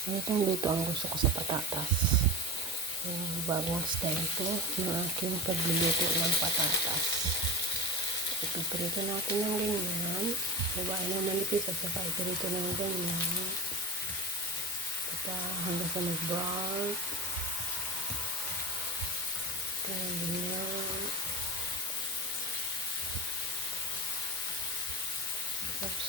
Ganitong luto ang gusto ko sa patatas. Yung bagong style to ng aking pagluluto ng patatas. Ipiprito natin ng ganyan. Babae ng manipis at saka iprito ng ganyan. Ito hanggang sa mag-brown. Ito yung ganyan. Oops.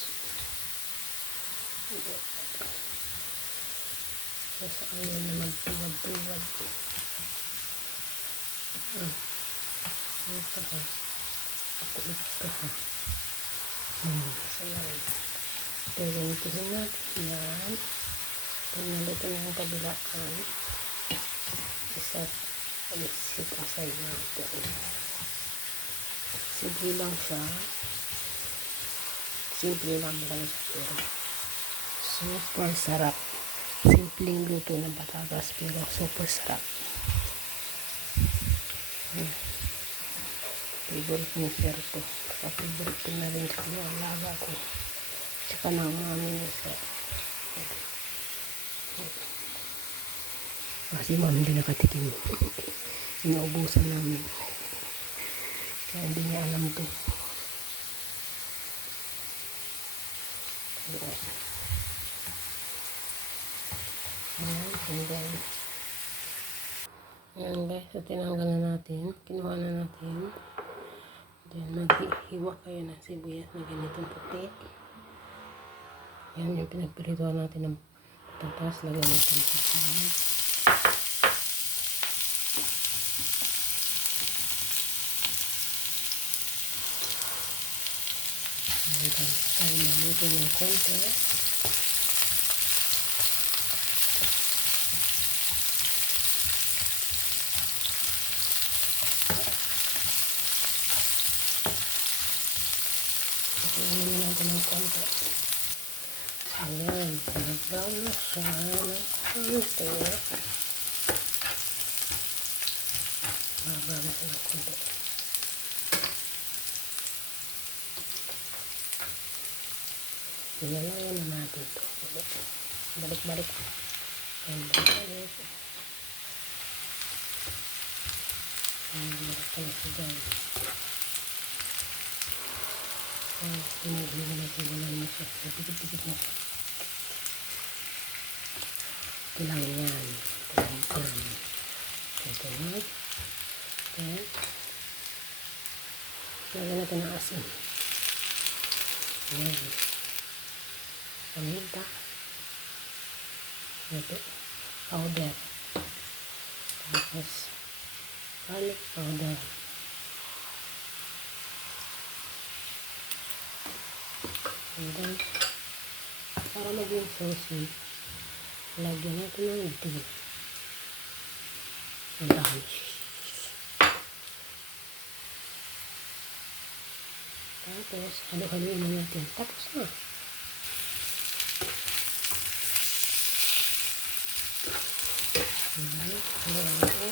Kasi ayaw na magtuwad-tuwad. Ito ha. Ito ha. So yan. Ito ganitihin natin yan. Pag nalito na yung kabilaan, isa sit aside natin. Simple lang siya. Simple lang siya pero super sarap. Simpleng luto ng patatas pero super sarap. Favorite ni sir to. Favorite ko na rin sa mga alaga ko. Tsaka ng mami ni sir. Kasi mami hindi nakatikim. Inaubusan namin. Kaya hindi niya alam to. And then ayan guys, so tinanggal na natin, kinuha na natin, then maghihiwa kayo ng sibuyas na ganitong puti. Yan yung pinagpirituan natin ng patatas, lagyan natin sa pan. Hanggang sa maluto ng konti. Ito natin ng konti. Ayan, nag-brown na siya ng konti. Mag-brown na siya ng konti. Ilalayan na natin ito. Balik-balik. Ayan, balik-balik. Ayan, balik pa na siya dyan. Ayan, hinagin na siya. Wala na siya. Dikit-dikit na siya. Ito lang yan. Ito lang yan. Ito lang. Ayan. Lagyan natin ng asin. Ayan. Paminta. Ito. Powder. Tapos garlic powder. And then, para maging saucy, lagyan natin ng dill. Ang dami. Tapos, halo-haloin na natin. Tapos na. Halo-haloin.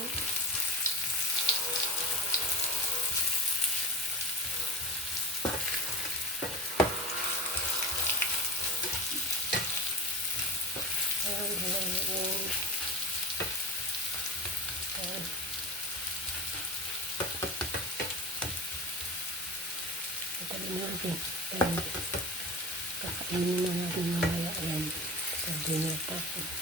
Halo-haloin. Italim natin. Kakainin na natin mamaya yan. Pag dinner pa.